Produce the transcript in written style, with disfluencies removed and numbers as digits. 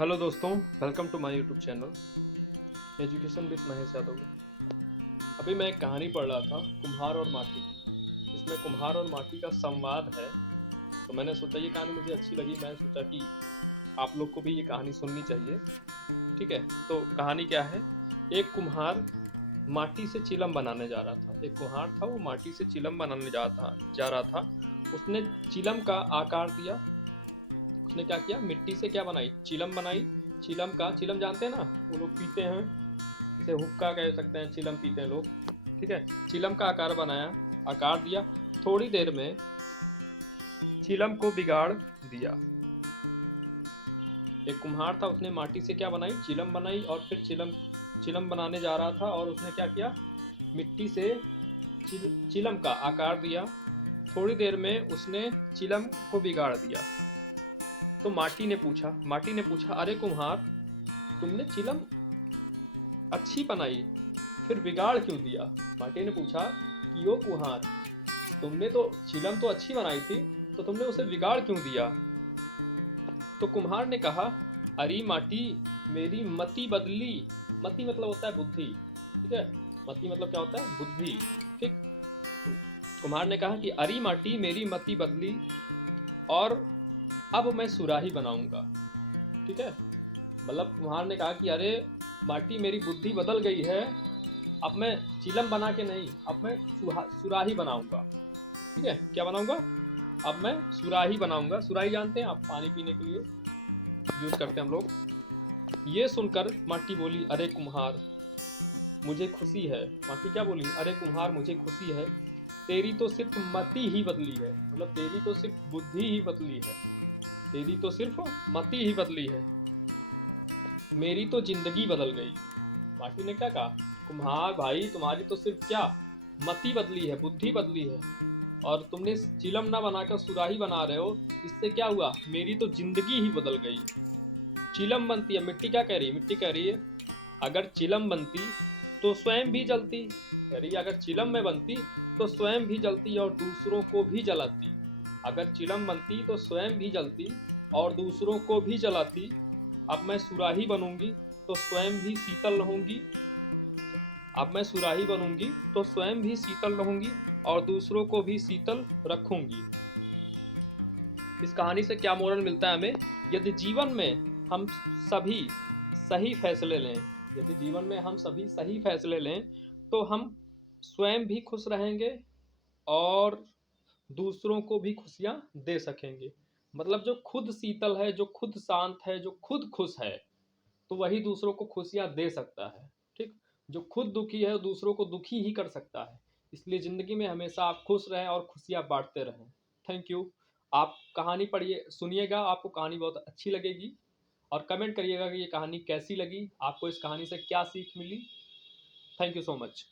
Hello दोस्तों, welcome to my YouTube channel education with Mahesh Yadav. अभी मैं एक कहानी पढ़ रहा था, कुम्हार और माटी। इसमें कुम्हार और माटी का संवाद है। तो मैंने सोचा ये कहानी मुझे अच्छी लगी। मैं सोचा कि आप लोग को भी ये कहानी सुननी चाहिए। ठीक है, तो कहानी क्या है। एक कुम्हार माटी से चिलम बनाने जा रहा था। एक कुम्हार था, वो माटी से चिलम बनाने जा रहा था। उसने चिलम का आकार दिया। उसने क्या किया, मिट्टी से क्या बनाई, चिलम बनाई। चिलम जानते हैं ना, वो लोग पीते हैं, इसे हुक्का कह सकते हैं, चिलम पीते हैं लोग। ठीक है, चिलम का आकार बनाया, आकार दिया। थोड़ी देर में चिलम को बिगाड़ दिया। एक कुम्हार था, उसने माटी से क्या बनाई, चिलम बनाई। और फिर चिलम बनाने जा रहा था और उसने क्या किया, मिट्टी से चिलम का आकार दिया। थोड़ी देर में उसने चिलम को बिगाड़ दिया। तो माटी ने पूछा, अरे कुम्हार, तुमने चिलम अच्छी बनाई, फिर बिगाड़ क्यों दिया। माटी ने पूछा कि ओ कुम्हार, तुमने तो चिलम तो अच्छी बनाई थी, तो तुमने उसे बिगाड़ क्यों दिया। तो कुम्हार ने कहा, अरे माटी, मेरी मति बदली। मति मतलब होता है बुद्धि। ठीक है, मति मतलब क्या होता है, बुद्धि। ठीक। कुम्हार ने कहा कि अरे माटी, मेरी मति बदली और अब मैं सुराही बनाऊंगा। ठीक है, मतलब कुम्हार ने कहा कि अरे माटी, मेरी बुद्धि बदल गई है। अब मैं चिलम बना के नहीं, अब मैं सुराही बनाऊंगा। ठीक है, क्या बनाऊंगा, अब मैं सुराही बनाऊंगा। सुराही जानते हैं आप, पानी पीने के लिए यूज करते हैं हम लोग। ये सुनकर माटी बोली, अरे कुम्हार, मुझे खुशी है। माटी क्या बोली, अरे कुम्हार, मुझे खुशी है। तेरी तो सिर्फ मति ही बदली है, मतलब तेरी तो सिर्फ बुद्धि ही बदली है, तेरी तो सिर्फ मति ही बदली है, मेरी तो जिंदगी बदल गई। माटी ने क्या कहा, कुम्हार भाई, तुम्हारी तो सिर्फ क्या मति बदली है, बुद्धि बदली है, और तुमने चिलम ना बनाकर सुराही बना रहे हो। इससे क्या हुआ, मेरी तो जिंदगी ही बदल गई। चिलम बनती है, मिट्टी क्या कह रही है, मिट्टी कह रही है अगर चिलम बनती तो स्वयं भी जलती। कह रही है अगर चिलम में बनती तो स्वयं भी जलती और दूसरों को भी जलाती। अगर चिलम बनती तो स्वयं भी जलती और दूसरों को भी जलाती। अब मैं सुराही बनूंगी तो स्वयं भी शीतल रहूंगी। अब मैं सुराही बनूंगी तो स्वयं भी शीतल रहूंगी और दूसरों को भी शीतल रखूंगी। इस कहानी से क्या मोरल मिलता है हमें, यदि जीवन में हम सभी सही फैसले लें, यदि जीवन में हम सभी सही फैसले लें तो हम स्वयं भी खुश रहेंगे और दूसरों को भी खुशियां दे सकेंगे। मतलब जो खुद शीतल है, जो खुद शांत है, जो खुद खुश है, तो वही दूसरों को खुशियां दे सकता है। ठीक, जो खुद दुखी है दूसरों को दुखी ही कर सकता है। इसलिए ज़िंदगी में हमेशा आप खुश रहें और खुशियां बांटते रहें। Thank you. आप कहानी पढ़िए, सुनिएगा, आपको कहानी बहुत अच्छी लगेगी। और कमेंट करिएगा कि ये कहानी कैसी लगी, आपको इस कहानी से क्या सीख मिली। Thank you so much.